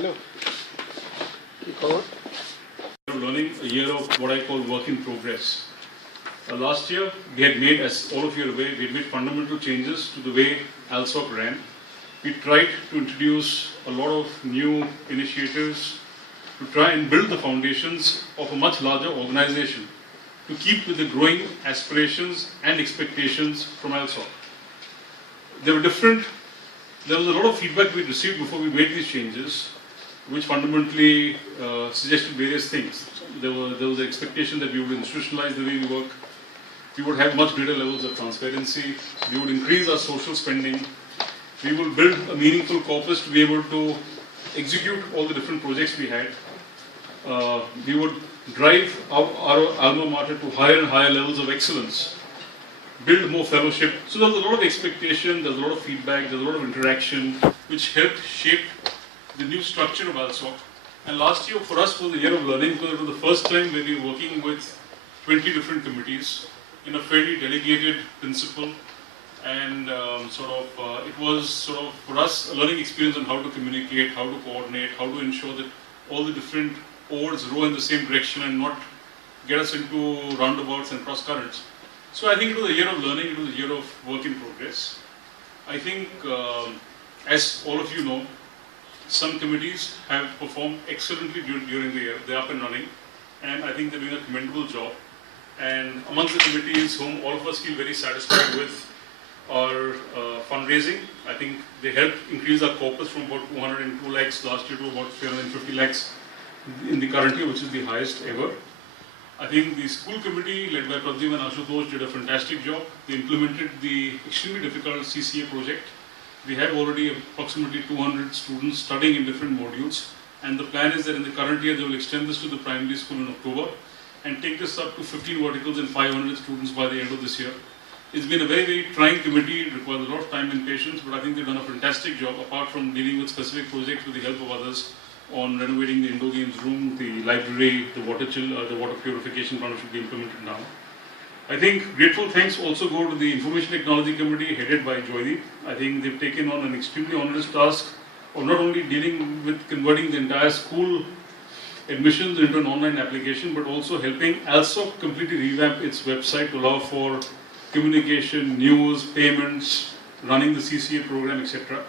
Hello. Keep on. Learning a year of what I call work in progress. Last year, we had made, as all of you are aware, we had made fundamental changes to the way ALSOC ran. We tried to introduce a lot of new initiatives to try and build the foundations of a much larger organization to keep with the growing aspirations and expectations from ALSOC. There was a lot of feedback we received before we made these changes, which fundamentally suggested various things. There was an expectation that we would institutionalize the way we work, we would have much greater levels of transparency, we would increase our social spending, we will build a meaningful corpus to be able to execute all the different projects we had. We would drive our alma mater to higher and higher levels of excellence, build more fellowship. So there was a lot of expectation, there was a lot of feedback, there was a lot of interaction, which helped shape the new structure of ALSOC. And last year for us was a year of learning because it was the first time when we were working with 20 different committees in a fairly delegated principle. And it was for us a learning experience on how to communicate, how to coordinate, how to ensure that all the different oars row in the same direction and not get us into roundabouts and cross currents. So I think it was a year of learning, it was a year of work in progress. I think, as all of you know, some committees have performed excellently during the year. They're up and running, and I think they're doing a commendable job. And amongst the committees whom all of us feel very satisfied with are fundraising. I think they helped increase our corpus from about 202 lakhs last year to about 350 lakhs in the current year, which is the highest ever. I think the school committee led by Pradyum and Ashutosh did a fantastic job. They implemented the extremely difficult CCA project. We have already approximately 200 students studying in different modules, and the plan is that in the current year they will extend this to the primary school in October and take this up to 15 verticals and 500 students by the end of this year. It's been a very, very trying committee. It requires a lot of time and patience, but I think they've done a fantastic job apart from dealing with specific projects with the help of others on renovating the indoor games room, the library, the water purification plant should be implemented now. I think grateful thanks also go to the Information Technology Committee headed by Joydeep. I think they've taken on an extremely onerous task of not only dealing with converting the entire school admissions into an online application, but also helping ALSOC completely revamp its website to allow for communication, news, payments, running the CCA program, etc.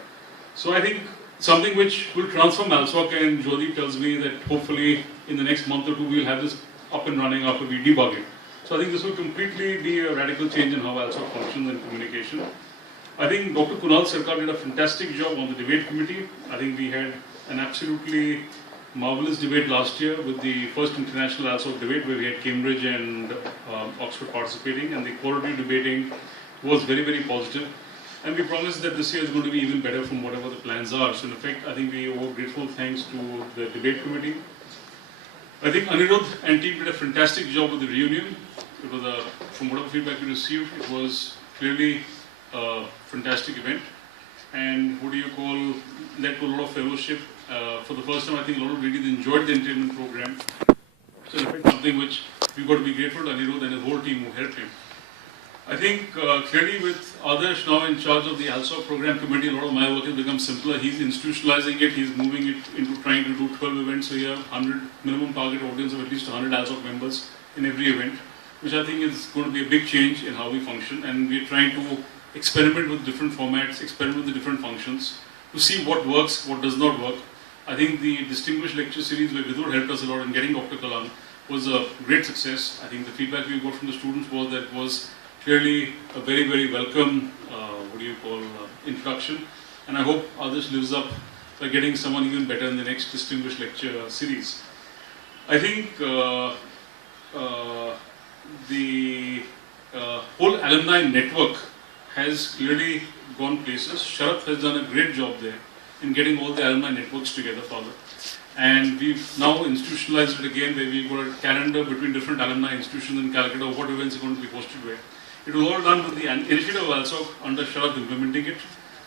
So I think something which will transform ALSOC, and Joydeep tells me that hopefully in the next month or two we'll have this up and running after we debug it. So I think this will completely be a radical change in how ALSOC functions and communication. I think Dr. Kunal Sarkar did a fantastic job on the debate committee. I think we had an absolutely marvelous debate last year with the first international ALSOC debate where we had Cambridge and Oxford participating, and the quality debating was very, very positive. And we promise that this year is going to be even better from whatever the plans are. So in effect, I think we owe grateful thanks to the debate committee. I think Anirudh and team did a fantastic job with the reunion. It was from whatever feedback we received, it was clearly a fantastic event. And led to a lot of fellowship. For the first time, I think a lot of ladies enjoyed the entertainment program. So in effect, something which we've got to be grateful to Anirudh and his whole team who helped him. I think clearly with Adarsh now in charge of the ALSOC program committee, a lot of my work has become simpler. He's institutionalizing it, he's moving it into trying to do 12 events a year, 100 minimum target audience of at least 100 ALSOC members in every event, which I think is going to be a big change in how we function. And we're trying to experiment with different formats, experiment with the different functions to see what works, what does not work. I think the distinguished lecture series where Vidur helped us a lot in getting Dr. Kalam was a great success. I think the feedback we got from the students was that it was clearly a very, very welcome, introduction. And I hope Adarsh lives up by getting someone even better in the next distinguished lecture series. I think the whole alumni network has clearly gone places. Sharath has done a great job there in getting all the alumni networks together, Father. And we've now institutionalized it again, where we've got a calendar between different alumni institutions in Calcutta of what events are going to be hosted where. It was all done with the initiative of ALSOC under Sharath implementing it.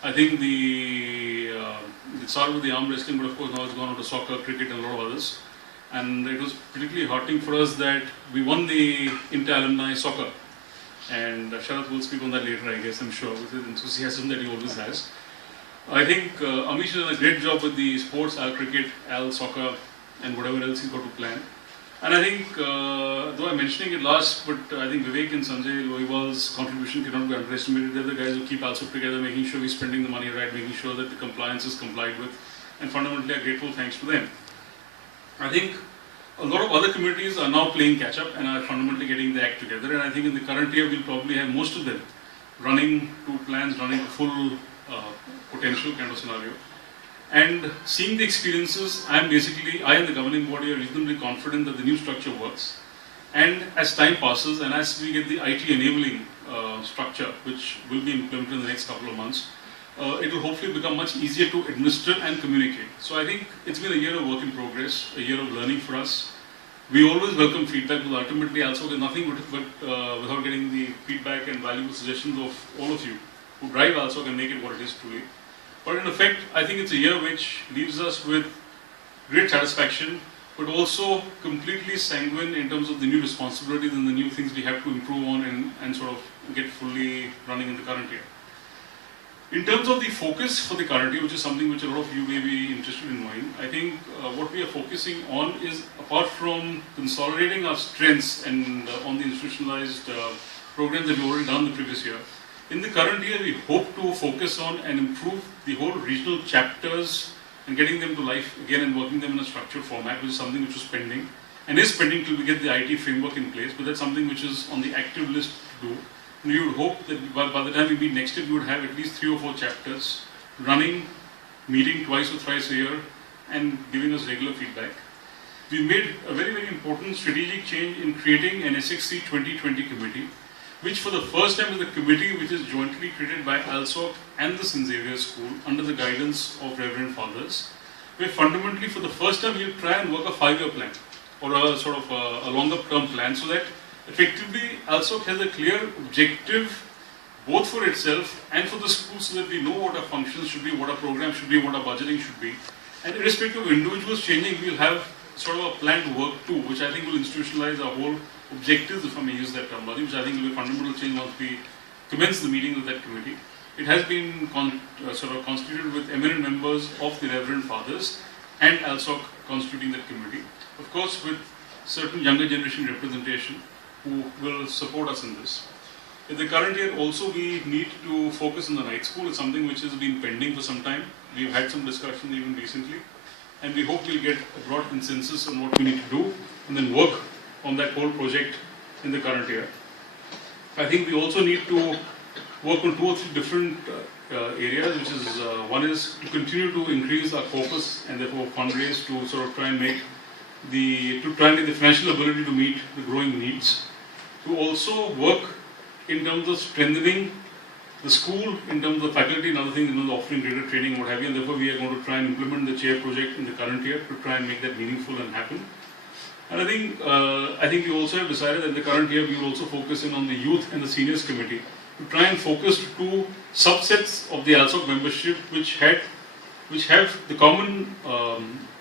I think it started with the arm wrestling, but of course now it's gone on to soccer, cricket and a lot of others. And it was particularly heartening for us that we won the inter-alumni soccer. And Sharath will speak on that later, I guess, I'm sure, with his enthusiasm that he always has. I think Amish has done a great job with the sports, Al cricket, Al soccer, and whatever else he's got to plan. And I think, though I'm mentioning it last, but I think Vivek and Sanjay Lohiwal's contribution cannot be underestimated. They're the guys who keep ALSOC together, making sure we're spending the money right, making sure that the compliance is complied with, and fundamentally, a grateful thanks to them. I think a lot of other committees are now playing catch up and are fundamentally getting the act together. And I think in the current year, we'll probably have most of them running to plans, running a full potential kind of scenario. And seeing the experiences, I and the governing body are reasonably confident that the new structure works. And as time passes and as we get the IT enabling structure, which will be implemented in the next couple of months, it will hopefully become much easier to administer and communicate. So I think it's been a year of work in progress, a year of learning for us. We always welcome feedback because ultimately ALSOC is nothing without getting the feedback and valuable suggestions of all of you who drive ALSOC and make it what it is truly. But in effect, I think it's a year which leaves us with great satisfaction, but also completely sanguine in terms of the new responsibilities and the new things we have to improve on and sort of get fully running in the current year. In terms of the focus for the current year, which is something which a lot of you may be interested in knowing, I think what we are focusing on is, apart from consolidating our strengths and on the institutionalized programs that we've already done the previous year, in the current year we hope to focus on and improve the whole regional chapters and getting them to life again and working them in a structured format, which is something which was pending and is pending till we get the IT framework in place, but that's something which is on the active list to do. And we would hope that by the time we meet next year, we would have at least 3 or 4 chapters running, meeting twice or thrice a year, and giving us regular feedback. We made a very, very important strategic change in creating an SXC 2020 committee, which for the first time is a committee which is jointly created by ALSOC and the St. Xavier School under the guidance of Reverend Fathers, where fundamentally for the first time we'll try and work a 5-year plan or a sort of a longer term plan, so that effectively ALSOC has a clear objective both for itself and for the school, so that we know what our functions should be, what our programs should be, what our budgeting should be. And irrespective of individuals changing, we'll have sort of a plan to work to, which I think will institutionalize our whole objectives, if I may use that terminology, which I think will be a fundamental change once we commence the meeting of that committee. It has been sort of constituted with eminent members of the Reverend Fathers and ALSOC constituting that committee. Of course, with certain younger generation representation who will support us in this. In the current year also we need to focus on the night school. It's something which has been pending for some time. We've had some discussion even recently, and we hope we'll get a broad consensus on what we need to do and then work on that whole project in the current year. I think we also need to work on 2 or 3 different areas, which is one is to continue to increase our corpus and therefore fundraise to sort of try and get the financial ability to meet the growing needs. To also work in terms of strengthening the school, in terms of faculty and other things, in terms of offering greater training and what have you, and therefore we are going to try and implement the chair project in the current year to try and make that meaningful and happen. And I think we also have decided that in the current year we will also focus in on the youth and the seniors committee to try and focus 2 subsets of the ALSOC membership which have the common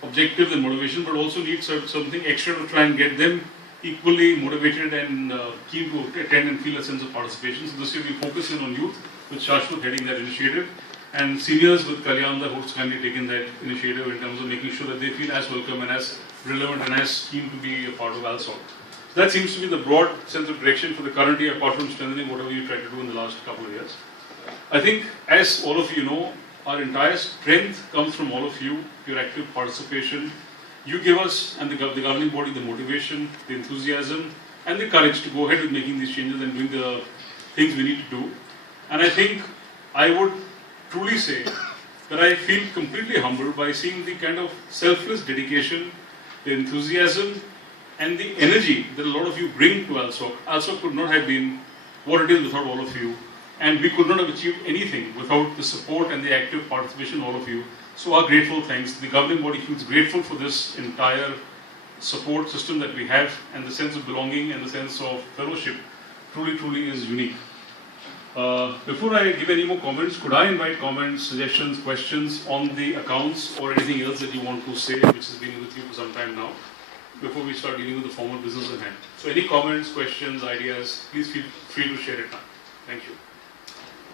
objectives and motivation, but also need something extra to try and get them equally motivated and keen to attend and feel a sense of participation. So this year we focus in on youth, with Shashwat heading that initiative, and seniors with Kalyanda, who's kindly taken that initiative in terms of making sure that they feel as welcome and as relevant and as keen to be a part of ALSOC. So that seems to be the broad sense of direction for the current year, apart from strengthening whatever you tried to do in the last couple of years. I think, as all of you know, our entire strength comes from all of you, your active participation. You give us and the governing body the motivation, the enthusiasm, and the courage to go ahead with making these changes and doing the things we need to do. And I think I would truly say that I feel completely humbled by seeing the kind of selfless dedication, the enthusiasm, and the energy that a lot of you bring to ALSOC. ALSOC could not have been what it is without all of you, and we could not have achieved anything without the support and the active participation of all of you. So our grateful thanks. The governing body feels grateful for this entire support system that we have, and the sense of belonging and the sense of fellowship truly is unique. Before I give any more comments, could I invite comments, suggestions, questions on the accounts or anything else that you want to say, which has been with you for some time now, before we start dealing with the formal business at hand. So any comments, questions, ideas, please feel free to share it now. Thank you.